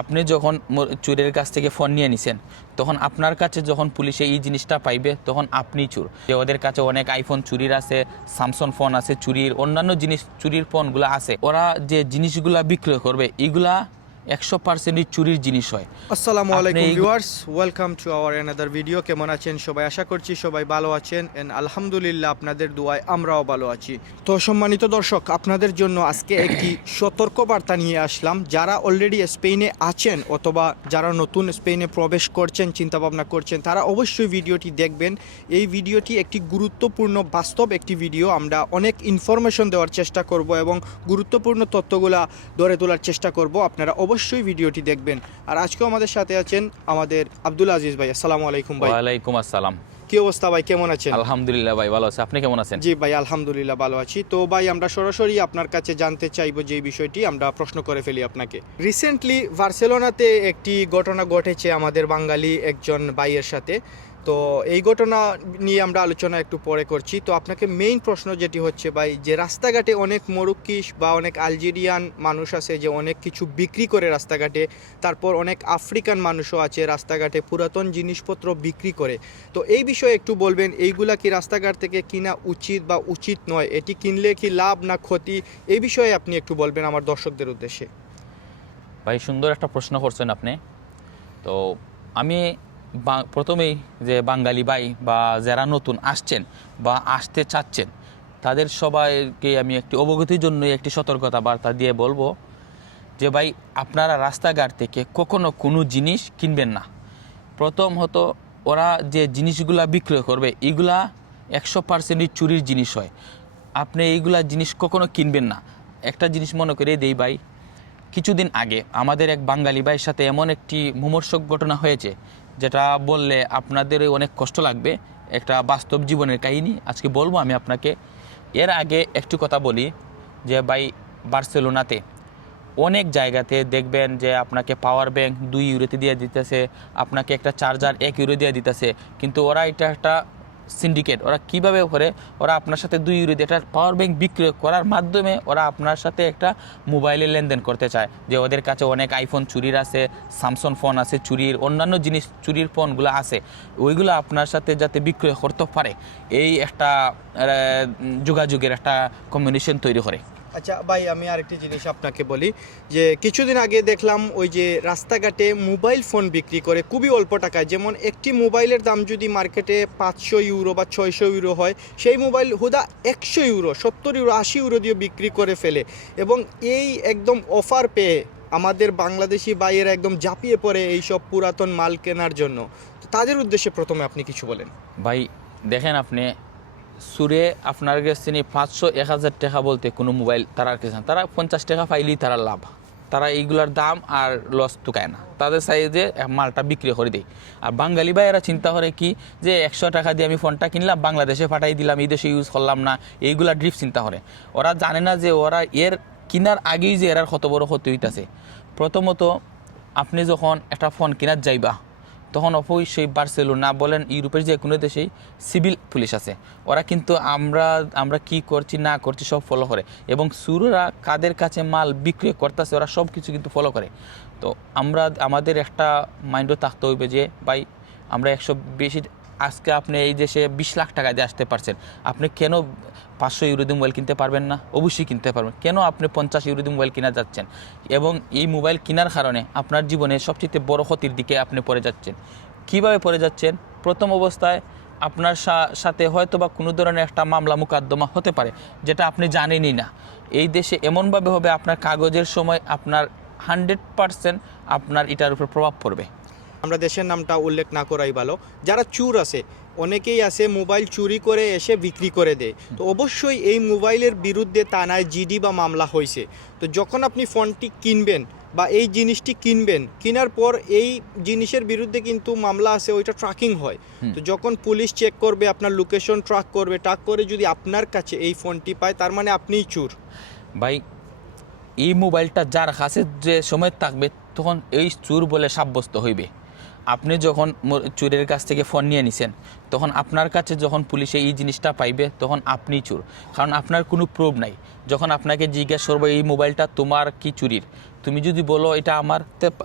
আপনি যখন চোরের কাছ থেকে ফোন নিয়ে নিছেন, তখন আপনার কাছে যখন পুলিশে এই জিনিসটা পাইবে তখন আপনি চোর। যে ওদের কাছে অনেক আইফোন চুরির আছে, স্যামসং ফোন আছে চুরির, অন্যান্য জিনিস চুরির ফোনগুলো আছে। ওরা যে জিনিসগুলা বিক্রয় করবে এগুলা 100%ই চুরির জিনিস হয়। আসসালামু আলাইকুম viewers, welcome to our another video. কেমন আছেন সবাই? আশা করছি সবাই ভালো আছেন এন্ড আলহামদুলিল্লাহ আপনাদের দোয়ায় আমরাও ভালো আছি। তো সম্মানিত দর্শক, আপনাদের জন্য আজকে একটি সতর্ক বার্তা নিয়ে আসলাম। যারা অলরেডি স্পেনে আছেন অথবা যারা নতুন স্পেনে প্রবেশ করছেন, চিন্তাভাবনা করছেন, তারা অবশ্যই ভিডিওটি দেখবেন। এই ভিডিওটি একটি গুরুত্বপূর্ণ বাস্তব একটি ভিডিও। আমরা অনেক ইনফরমেশন দেওয়ার চেষ্টা করব এবং গুরুত্বপূর্ণ তথ্যগুলা ধরে তোলার চেষ্টা করব। আপনারা অবশ্যই ভিডিওটি দেখবেন। আর আজকেও আমাদের সাথে আছেন আমাদের আব্দুল আজিজ ভাই। আসসালামু আলাইকুম ভাই। ওয়ালাইকুম আসসালাম। কি অবস্থা ভাই, কেমন আছেন? আলহামদুলিল্লাহ ভাই, ভালো আছে। আপনি কেমন আছেন? জি ভাই, আলহামদুলিল্লাহ ভালো আছি। তো ভাই, আমরা সরাসরি আপনার কাছে জানতে চাইবো যে বিষয়টি, আমরা প্রশ্ন করে ফেলি আপনাকে। রিসেন্টলি বার্সেলোনাতে একটি ঘটনা ঘটেছে আমাদের বাঙালি একজন ভাইয়ের সাথে। তো এই ঘটনা নিয়ে আমরা আলোচনা একটু পরে করছি। তো আপনাকে মেইন প্রশ্ন যেটি হচ্ছে ভাই, যে রাস্তাঘাটে অনেক মরুক্কিস বা অনেক আলজেরিয়ান মানুষ আছে যে অনেক কিছু বিক্রি করে রাস্তাঘাটে, তারপর অনেক আফ্রিকান মানুষও আছে রাস্তাঘাটে পুরাতন জিনিসপত্র বিক্রি করে। তো এই বিষয়ে একটু বলবেন, এইগুলা কি রাস্তাঘাট থেকে কিনা উচিত বা উচিত নয়? এটি কিনলে কি লাভ না ক্ষতি? এই বিষয়ে আপনি একটু বলবেন আমার দর্শকদের উদ্দেশ্যে। ভাই, সুন্দর একটা প্রশ্ন করছেন আপনি। তো আমি প্রথমেই যে বাঙালি ভাই বা যারা নতুন আসছেন বা আসতে চাচ্ছেন তাদের সবাইকে আমি একটি অবগতির জন্য একটি সতর্কতা বার্তা দিয়ে বলবো যে ভাই, আপনারা রাস্তাঘাট থেকে কখনো কোনো জিনিস কিনবেন না। প্রথমত, ওরা যে জিনিসগুলা বিক্রয় করবে এগুলা 100%ই চুরির জিনিস হয়। আপনি এইগুলা জিনিস কখনো কিনবেন না। একটা জিনিস মনে করে দেই ভাই, কিছুদিন আগে আমাদের এক বাঙালি ভাইয়ের সাথে এমন একটি মুমূর্ষক ঘটনা হয়েছে যেটা বললে আপনাদেরই অনেক কষ্ট লাগবে। একটা বাস্তব জীবনের কাহিনী আজকে বলবো আমি আপনাকে। এর আগে একটু কথা বলি যে ভাই, বার্সেলোনাতে অনেক জায়গাতে দেখবেন যে আপনাকে পাওয়ার ব্যাংক 2 ইউরোতে দিয়ে দিতেছে, আপনাকে একটা চার্জার 1 ইউরো দিয়ে দিতেছে। কিন্তু ওরা এটা একটা সিন্ডিকেট। ওরা কিভাবে করে, ওরা আপনার সাথে 2 ইউরো দিয়ে একটা পাওয়ার ব্যাংক বিক্রি করার মাধ্যমে ওরা আপনার সাথে একটা মোবাইলে লেনদেন করতে চায়। যে ওদের কাছে অনেক আইফোন চুরির আছে, স্যামসং ফোন আছে চুরির, অন্যান্য জিনিস চুরির ফোনগুলো আছে, ওইগুলো আপনার সাথে যাতে বিক্রয় করতে পারে, এই একটা যোগাযোগের একটা কমিউনিকেশন তৈরি করে। আচ্ছা ভাই, আমি আরেকটি জিনিস আপনাকে বলি যে কিছুদিন আগে দেখলাম ওই যে রাস্তাঘাটে মোবাইল ফোন বিক্রি করে খুবই অল্প টাকায়। যেমন একটি মোবাইলের দাম যদি মার্কেটে 500 ইউরো বা 600 ইউরো হয়, সেই মোবাইল হুদা 100 ইউরো, 70 ইউরো, 80 ইউরো দিয়ে বিক্রি করে ফেলে। এবং এই একদম অফার পেয়ে আমাদের বাংলাদেশি ভাইয়েরা একদম ঝাঁপিয়ে পড়ে এইসব পুরাতন মাল কেনার জন্য। তো তাদের উদ্দেশ্যে প্রথমে আপনি কিছু বলেন। ভাই দেখেন, আপনি সুরে আপনার কাছে 500-1000 টাকা বলতে কোনো মোবাইল তারা কাছে, তারা 50 টাকা পাইলেই তারা লাভ। তারা এইগুলার দাম আর লস টুকায় না, তাদের সাইজে মালটা বিক্রি করে দেয়। আর বাঙালি ভাইয়েরা চিন্তা করে কি, যে 100 টাকা দিয়ে আমি ফোনটা কিনলাম, বাংলাদেশে পাঠাই দিলাম, এই দেশে ইউজ করলাম না, এইগুলা ড্রিপ চিন্তা করে। ওরা জানে না যে ওরা এর কেনার আগেই যে এরার কত বড় ক্ষতি হইতেছে। প্রথমত, আপনি যখন একটা ফোন কেনার যাইবা, তখন অবশ্যই বার্সেলোনা বলেন ইউরোপের যে কোনো দেশেই সিভিল পুলিশ আছে। ওরা কিন্তু আমরা কি করছি না করছি সব ফলো করে, এবং সুররা কাদের কাছে মাল বিক্রি করতেছে ওরা সব কিছু কিন্তু ফলো করে। তো আমাদের একটা মাইন্ডও থাকতে হইবে যে ভাই, আমরা 100 বেশি, আজকে আপনি এই দেশে 20 লাখ টাকা দিয়ে আসতে পারছেন, আপনি কেন 500 ইউরো দিয়ে মোবাইল কিনতে পারবেন না? অবশ্যই কিনতে পারবেন। কেন আপনি 50 ইউরো দিয়ে মোবাইল কিনা যাচ্ছেন? এবং এই মোবাইল কেনার কারণে আপনার জীবনে সবচেয়ে বড় ক্ষতির দিকে আপনি পড়ে যাচ্ছেন। কিভাবে পড়ে যাচ্ছেন? প্রথম অবস্থায় আপনার সাথে হয়তো বা কোনো ধরনের একটা মামলা মোকদ্দমা হতে পারে, যেটা আপনি জানেনই না। এই দেশে এমনভাবে হবে, আপনার কাগজের সময় আপনার 100% আপনার এটার উপর প্রভাব পড়বে। আমরা দেশের নামটা উল্লেখ না করাই ভালো। যারা চুর আছে, অনেকেই আছে মোবাইল চুরি করে এসে বিক্রি করে দেয়। তো অবশ্যই এই মোবাইলের বিরুদ্ধে থানায় জিডি বা মামলা হয়েছে। তো যখন আপনি ফোনটি কিনবেন বা এই জিনিসটি কিনবেন, কেনার পর এই জিনিসের বিরুদ্ধে কিন্তু মামলা আছে, ওইটা ট্র্যাকিং হয়। তো যখন পুলিশ চেক করবে, আপনার লোকেশন ট্র্যাক করবে, ট্র্যাক করে যদি আপনার কাছে এই ফোনটি পায়, তার মানে আপনিই চুর। ভাই, এই মোবাইলটা যার কাছে যে সময় থাকবে তখন এই চুর বলে সাব্যস্ত হইবে। আপনি যখন চোরের কাছ থেকে ফোন নিয়ে নিছেন, তখন আপনার কাছে যখন পুলিশে এই জিনিসটা পাইবে তখন আপনি চোর, কারণ আপনার কোনো প্রুফ নাই। যখন আপনাকে জিজ্ঞেস করবো এই মোবাইলটা তোমার কি চুরির, তুমি যদি বলো এটা আমার,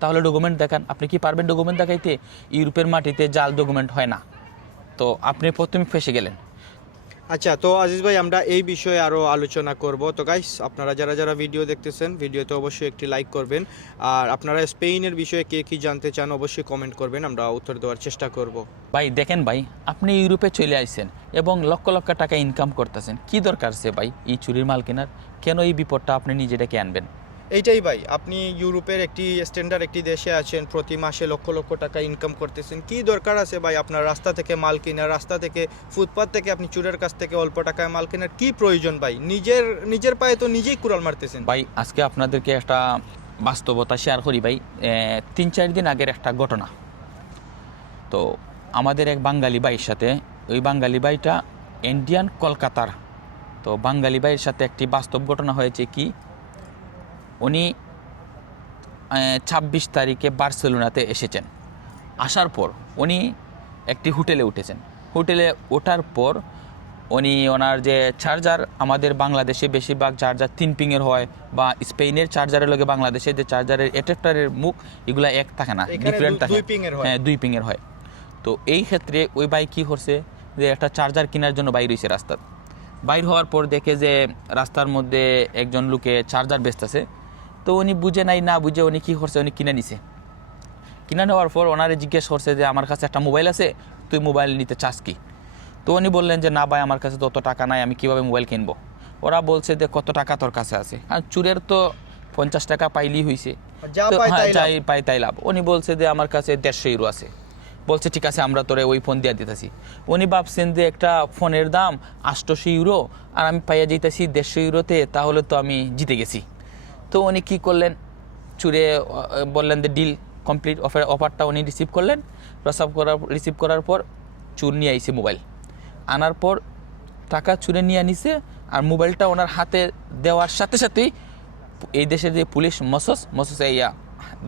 তাহলে ডকুমেন্ট দেখান। আপনি কি পারবেন ডকুমেন্ট দেখাইতে? ইউরোপের মাটিতে জাল ডকুমেন্ট হয় না, তো আপনি প্রথমে ফেসে গেলেন। আচ্ছা, তো আজিজ ভাই আমরা এই বিষয়ে আরও আলোচনা করব। তো গাইস, আপনারা যারা যারা ভিডিও দেখতেছেন, ভিডিওতে অবশ্যই একটি লাইক করবেন, আর আপনারা স্পেনের বিষয়ে কে কী জানতে চান অবশ্যই কমেন্ট করবেন, আমরা উত্তর দেওয়ার চেষ্টা করব। ভাই দেখেন ভাই, আপনি ইউরোপে চলে আসছেন এবং লক্ষ লক্ষ টাকা ইনকাম করতেছেন, কি দরকার সে ভাই এই চুরির মাল কেনার? কেন এই বিপদটা আপনি নিজে ডেকে আনবেন? এইটাই ভাই, আপনি ইউরোপের একটি স্ট্যান্ডার্ড একটি দেশে আছেন, প্রতি মাসে লক্ষ লক্ষ টাকা ইনকাম করতেছেন, কি দরকার আছে ভাই আপনার রাস্তা থেকে মাল কেনার, রাস্তা থেকে ফুটপাথ থেকে আপনি চোরের কাছ থেকে অল্প টাকায় মাল কেনার কি প্রয়োজন ভাই? নিজের পায়ে তো নিজেই কুড়াল মারতেছেন। ভাই আজকে আপনাদেরকে একটা বাস্তবতা শেয়ার করি ভাই। 3-4 দিন আগের একটা ঘটনা। তো আমাদের এক বাঙালি ভাইয়ের সাথে, ওই বাঙালি ভাইটা ইন্ডিয়ান কলকাতার, তো বাঙালি ভাইয়ের সাথে একটি বাস্তব ঘটনা হয়েছে কি, উনি 26 তারিখে বার্সেলোনাতে এসেছেন। আসার পর উনি একটি হোটেলে উঠেছেন। হোটেলে ওঠার পর উনি ওনার যে চার্জার, আমাদের বাংলাদেশে বেশিরভাগ চার্জার 3 পিংয়ের হয়, বা স্পেনের চার্জারের লগে বাংলাদেশে যে চার্জারের অ্যাডাপ্টারের মুখ এগুলা এক থাকে না, ডিফারেন্ট থাকে। 2 পিংয়ের হয়। হ্যাঁ, 2 পিংয়ের হয়। তো এই ক্ষেত্রে ওই ভাই কী করছে, যে একটা চার্জার কেনার জন্য বাইর হয়েছে রাস্তার। বাইর হওয়ার পর দেখে যে রাস্তার মধ্যে একজন লোকে চার্জার বেচতেছে। তো উনি বুঝে নাই, না বুঝে উনি কী করছে, উনি কিনে নিছে। কিনে নেওয়ার পর ওনারে জিজ্ঞেস করছে যে আমার কাছে একটা মোবাইল আছে, তুই মোবাইল নিতে চাস কি? তো উনি বললেন যে না ভাই, আমার কাছে তো অত টাকা নাই, আমি কীভাবে মোবাইল কিনবো? ওরা বলছে যে কত টাকা তোর কাছে আছে? আর চুরের তো 50 টাকা পাইলেই হয়েছে, যা তো পায় হ্যাঁ, তাই যাই লাভ। পাই তাই লাভ। উনি বলছে যে আমার কাছে 150 ইউরো আছে। বলছে ঠিক আছে, আমরা তোরে ওই ফোন দিয়ে দিতেছি। উনি ভাবছেন যে একটা ফোনের দাম 800 ইউরো, আর আমি পাইয়া যেতেছি 150 ইউরোতে, তাহলে তো আমি জিতে গেছি। তো উনি কী করলেন, চুরে বললেন যে ডিল কমপ্লিট, অফারটা উনি রিসিভ করার পর চুর নিয়ে আইছে মোবাইল। আনার পর টাকা চুরে নিয়ে নিছে, আর মোবাইলটা ওনার হাতে দেওয়ার সাথে সাথেই এই দেশের যে পুলিশ মসস ইয়া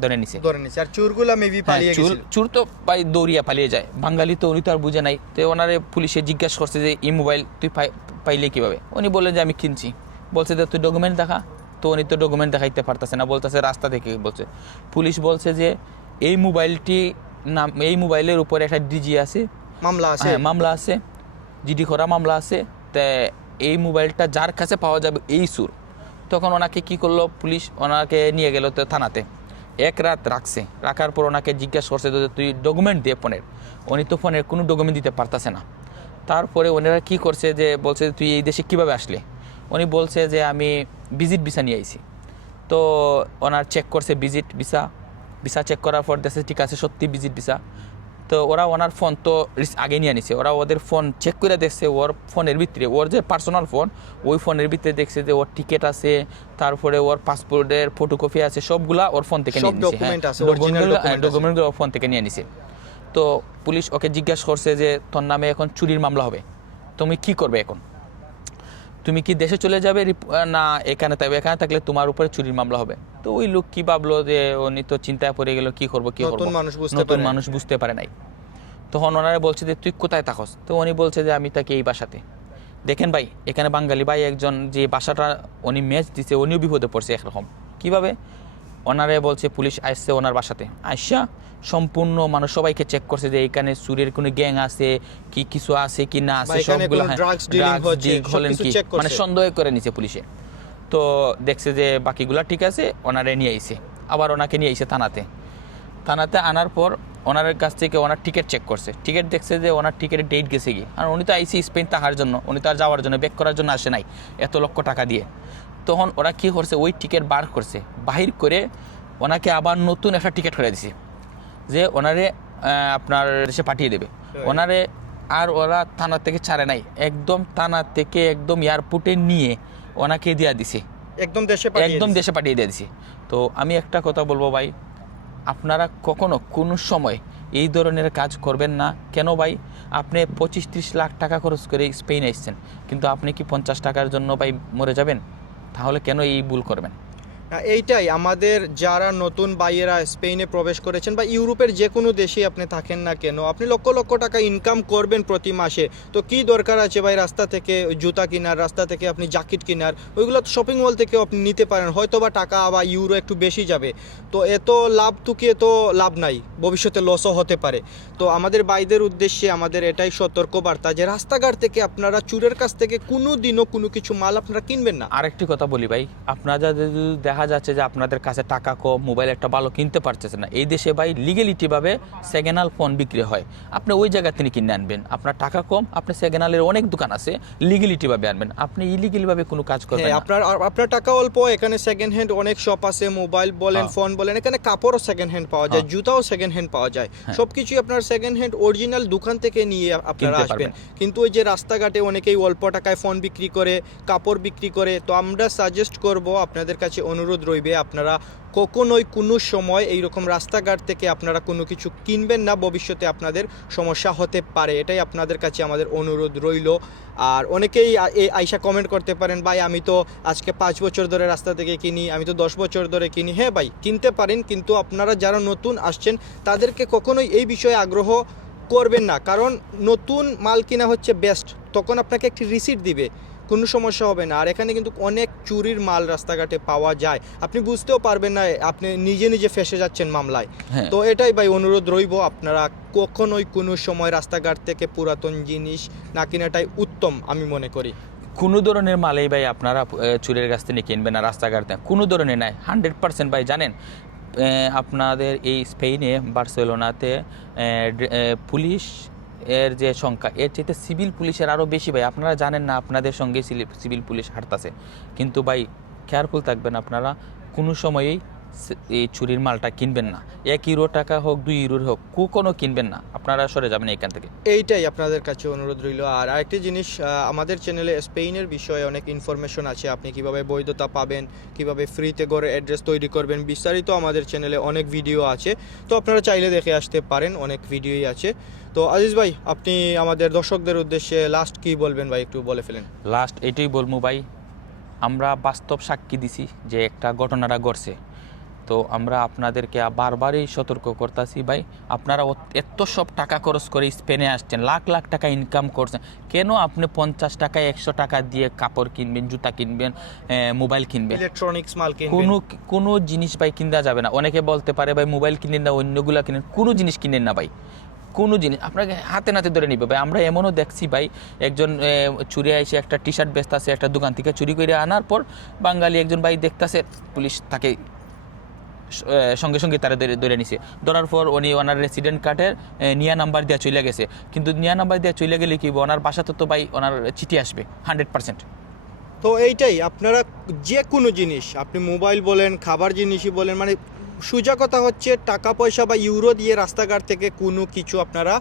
ধরে নিছে। আর চোরগুলা মেবি পালিয়ে গেছিল। চুর তো ভাই দৌড়িয়া পালিয়ে যায়। বাঙালি তো, উনি তো আর বুঝে নাই। তো ওনারে পুলিশে জিজ্ঞাসা করছে যে এই মোবাইল তুই পাইলে কীভাবে? উনি বললেন যে আমি কিনছি। বলছে যে তুই ডকুমেন্ট দেখা। তো উনি তো ডকুমেন্ট দেখাইতে পারতেছে না, বলতেছে রাস্তা থেকে বলছে। পুলিশ বলছে যে এই মোবাইলের উপরে একটা ডিজি আছে, মামলা আছে। হ্যাঁ মামলা আছে, জিডি করা মামলা আছে। তা এই মোবাইলটা যার কাছে পাওয়া যাবে এই সুর। তখন ওনাকে কি করলো, পুলিশ ওনাকে নিয়ে গেল তো থানাতে। 1 রাত রাখছে। রাখার পর ওনাকে জিজ্ঞাসা করছে যে তুই ডকুমেন্ট দিয়ে ফোনের। উনি তো ফোনের কোনো ডকুমেন্ট দিতে পারতেছে না। তারপরে ওনারা কি করছে, যে বলছে তুই এই দেশে কীভাবে আসলে? উনি বলছে যে আমি ভিজিট ভিসা নিয়ে আইছি। তো ওনার চেক করছে ভিসা চেক করার পর দেখছে ঠিক আছে, সত্যি ভিজিট ভিসা। তো ওরা ওনার ফোন তো আগে নিয়ে নিছে। ওরা ওদের ফোন চেক করে দেখছে, ওর ফোনের ভিতরে, ওর যে পার্সোনাল ফোন, ওই ফোনের ভিতরে দেখছে যে ওর টিকিট আছে, তারপরে ওর পাসপোর্টের ফটোকপি আছে, সবগুলা ওর ফোন থেকে নিয়ে নিছে। ডকুমেন্টগুলো ওর ফোন থেকে নিয়ে নিছে। তো পুলিশ ওকে জিজ্ঞাসা করছে যে তোর নামে এখন চুরির মামলা হবে, তুমি কি করবে এখন? তুমি কি দেশে চলে যাবে না এখানে থাকবে? এখানে থাকলে তোমার উপরে চুরির মামলা হবে। তো ওই লোক কি ভাবলো যে উনি তো চিন্তায় পড়ে গেল, কি করবো। নতুন মানুষ বুঝতে পারে নাই। তখন ওনারা বলছে যে তুই কোথায় থাকস? তো উনি বলছে যে আমি থাকি এই বাসাতে। দেখেন ভাই, এখানে বাঙালি ভাই একজন যে বাসাটা উনি ম্যাচ দিছে, উনিও বিপদে পড়ছে একরকম। কিভাবে? ওনারে বলছে পুলিশ আসছে ওনার বাসাতে, আইসা সম্পূর্ণ মানুষ সবাইকে চেক করছে যে এখানে চুরির কোনো গ্যাং আছে কি, কিছু আছে কি না আছে, সবগুলো মানে সন্দেহ করে নিছে পুলিশে। তো দেখছে যে বাকিগুলা ঠিক আছে, ওনারে নিয়ে আইছে। আবার ওনাকে নিয়ে আইছে থানাতে আনার পর ওনার কাছ থেকে ওনার টিকিট চেক করছে। টিকিট দেখছে যে ওনার টিকিটের ডেট গেছে গিয়ে। আর উনি তো আইসি স্পেন থাকার জন্য, উনি তো আর যাওয়ার জন্য, ব্যাক করার জন্য আসে নাই এত লক্ষ টাকা দিয়ে। তখন ওরা কী করছে, ওই টিকিট বাহির করে ওনাকে আবার নতুন একটা টিকিট করে দিছে যে ওনারে আপনার দেশে পাঠিয়ে দেবে ওনারে। আর ওরা থানা থেকে ছাড়ে নাই, একদম থানা থেকে একদম এয়ারপোর্টে নিয়ে ওনাকে দিয়া দিছে, একদম দেশে পাঠিয়ে দিয়ে দিছে। তো আমি একটা কথা বলবো ভাই, আপনারা কখনো কোনো সময় এই ধরনের কাজ করবেন না। কেন ভাই? আপনি 25-30 লাখ টাকা খরচ করে স্পেন আসছেন, কিন্তু আপনি কি 50 টাকার জন্য ভাই মরে যাবেন? তাহলে কেন এই ভুল করবেন? এইটাই আমাদের যারা নতুন বাইয়েরা স্পেনে প্রবেশ করেছেন বা ইউরোপের যে কোনো দেশে আপনি থাকেন না কেন, আপনি লক্ষ লক্ষ টাকা ইনকাম করবেন প্রতি মাসে, তো কি দরকার আছে ভাই রাস্তা থেকে জুতা কেনার, রাস্তা থেকে আপনি জ্যাকেট কেনার? ওইগুলো তো শপিং মল থেকেও আপনি নিতে পারেন, হয়তো বা টাকা বা ইউরো একটু বেশি যাবে। তো এত লাভ টুকিয়ে তো লাভ নাই, ভবিষ্যতে লসও হতে পারে। তো আমাদের ভাইদের উদ্দেশ্যে আমাদের এটাই সতর্কবার্তা যে রাস্তাঘাট থেকে আপনারা চুরের কাছ থেকে কোনো দিনও কোনো কিছু মাল আপনারা কিনবেন না। আরেকটি কথা বলি ভাই, আপনারা যদি দেখা যাচ্ছে যে আপনাদের কাছে টাকা কম, মোবাইল একটা ভালো কিনতে পারতেছেন না, এই দেশে ভাই লিগেলিটিভাবে সেকেন্ড হ্যান্ড ফোন বিক্রি হয়, আপনি ওই জায়গা থেকে কিনে আনবেন। আপনার টাকা কম, আপনি সেকেন্ড হ্যান্ডের অনেক দোকান আছে, লিগেলিটিভাবে আনবেন, আপনি ইলিগেলিভাবে কোনো কাজ করবেন না। আপনার টাকা অল্প, এখানে সেকেন্ড হ্যান্ড অনেক শপ আছে, মোবাইল বলেন ফোন বলেন, এখানে কাপড়ও সেকেন্ড হ্যান্ড পাওয়া যায়, জুতাও সেকেন্ড হ্যান্ড পাওয়া যায়, সবকিছুই আপনার সেকেন্ড হ্যান্ড অরিজিনাল দোকান থেকে নিয়ে আপনারা আসবেন। কিন্তু ওই যে রাস্তাঘাটে অনেকেই অল্প টাকায় ফোন বিক্রি করে, কাপড় বিক্রি করে, তো আমরা সাজেস্ট করব, আপনাদের কাছে অনুরোধ রইবে, আপনারা কখনোই কোনো সময় এইরকম রাস্তাঘাট থেকে আপনারা কোনো কিছু কিনবেন না, ভবিষ্যতে আপনাদের সমস্যা হতে পারে। এটাই আপনাদের কাছে আমাদের অনুরোধ রইল। আর অনেকেই আইসা কমেন্ট করতে পারেন, ভাই আমি তো আজকে 5 বছর ধরে রাস্তা থেকে কিনি, আমি তো 10 বছর ধরে কিনি। হ্যাঁ ভাই, কিনতে পারেন, কিন্তু আপনারা যারা নতুন আসছেন তাদেরকে কখনোই এই বিষয়ে আগ্রহ করবেন না, কারণ নতুন মাল কিনা হচ্ছে বেস্ট, তখন আপনাকে একটি রিসিট দিবে, কোনো সমস্যা হবে না। আর এখানে কিন্তু অনেক চুরির মাল রাস্তাঘাটে পাওয়া যায়, আপনি বুঝতেও পারবেন না, আপনি নিজে নিজে ফেসে যাচ্ছেন মামলায়। তো এটাই ভাই অনুরোধ রইব, আপনারা কখনোই কোনো সময় রাস্তাঘাট থেকে পুরাতন জিনিস না কেনাটাই উত্তম আমি মনে করি। কোনো ধরনের মালেই ভাই আপনারা চুরের কাছ থেকে কিনবেন না রাস্তাঘাট থেকে, কোনো ধরনের নাই, 100% ভাই। জানেন আপনাদের এই স্পেনে বার্সেলোনাতে পুলিশ এর যে সংখ্যা, এর চাইতে সিভিল পুলিশের আরও বেশি ভাই। আপনারা জানেন না, আপনাদের সঙ্গে সিভিল পুলিশ হাঁটতাছে। কিন্তু ভাই কেয়ারফুল থাকবেন, আপনারা কোনো সময়ই এই চুরির মালটা কিনবেন না, 1 ইউরো টাকা হোক 2 ইউরোর হোক, কোনো কিনবেন না, আপনারা সরে যাবেন এখান থেকে। এইটাই আপনাদের কাছে অনুরোধ রইল। আর আরেকটি জিনিস, আমাদের চ্যানেলে স্পেনের বিষয়ে অনেক ইনফরমেশন আছে, আপনি কিভাবে বৈধতা পাবেন, কিভাবে ফ্রিতে ঘরে অ্যাড্রেস তৈরি করবেন, বিস্তারিত আমাদের চ্যানেলে অনেক ভিডিও আছে, তো আপনারা চাইলে দেখে আসতে পারেন, অনেক ভিডিওই আছে। তো আজিজ ভাই, আপনি আমাদের দর্শকদের উদ্দেশ্যে লাস্ট কি বলবেন ভাই, একটু বলে ফেলেন। লাস্ট এটাই বলবো ভাই, আমরা বাস্তব সাক্ষী দিছি যে একটা ঘটনাটা ঘটছে, তো আমরা আপনাদেরকে বারবারই সতর্ক করতেছি ভাই, আপনারা এত সব টাকা খরচ করে স্পেনে আসছেন, লাখ লাখ টাকা ইনকাম করছেন, কেন আপনি 50 টাকা 100 টাকা দিয়ে কাপড় কিনবেন, জুতা কিনবেন, মোবাইল কিনবেন, ইলেকট্রনিক্স মাল কিনবেন? কোনো জিনিস ভাই কিনা যাবে না। অনেকে বলতে পারে ভাই মোবাইল কিনেন না, অন্যগুলা কিনেন, কোনো জিনিস কিনেন না ভাই, কোনো জিনিস আপনাকে হাতে নাতে ধরে নিবে ভাই। আমরা এমনও দেখছি ভাই, একজন চুরি এসে একটা টি শার্ট বেচতেছে একটা দোকান থেকে, চুরি করে আনার পর বাঙালি একজন ভাই দেখতেছে, পুলিশ তাকে সঙ্গে সঙ্গে তারা ধরে নিছে, ধরার পর উনি ওনার রেসিডেন্ট কার্ডের নিয়া নাম্বার দিয়ে চলে গেছে। কিন্তু নিয়া নাম্বার দিয়ে চলে গেলে কি ওনার বাসাতে তো ভাই ওনার চিঠি আসবে 100%। তো এইটাই, আপনারা যে কোনো জিনিস, আপনি মোবাইল বলেন, খাবার জিনিসই বলেন, মানে সোজা কথা হচ্ছে টাকা পয়সা বা ইউরো দিয়ে রাস্তাঘাট থেকে কোনো কিছু আপনারা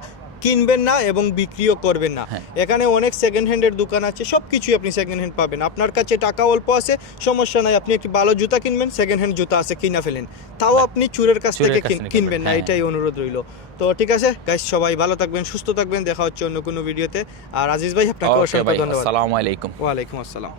কিনবেন না এবং বিক্রিও করবেন না। এখানে অনেক সেকেন্ড হ্যান্ডের দোকান আছে, সব কিছুই আপনি সেকেন্ড হ্যান্ড পাবেন। আপনার কাছে টাকা অল্প আছে, সমস্যা নাই, আপনি একটি ভালো জুতা কিনবেন, সেকেন্ড হ্যান্ড জুতা আছে কিনা ফেলেন, তাও আপনি চুরের কাছ থেকে কিনবেন না, এটাই অনুরোধ রইল। তো ঠিক আছে গাইস, সবাই ভালো থাকবেন, সুস্থ থাকবেন, দেখা হচ্ছে অন্য কোনো ভিডিওতে। আর আজিজ ভাই, আপনাকে অসংখ্য ধন্যবাদ। আসসালামু আলাইকুম। ওয়ালাইকুম আসসালাম।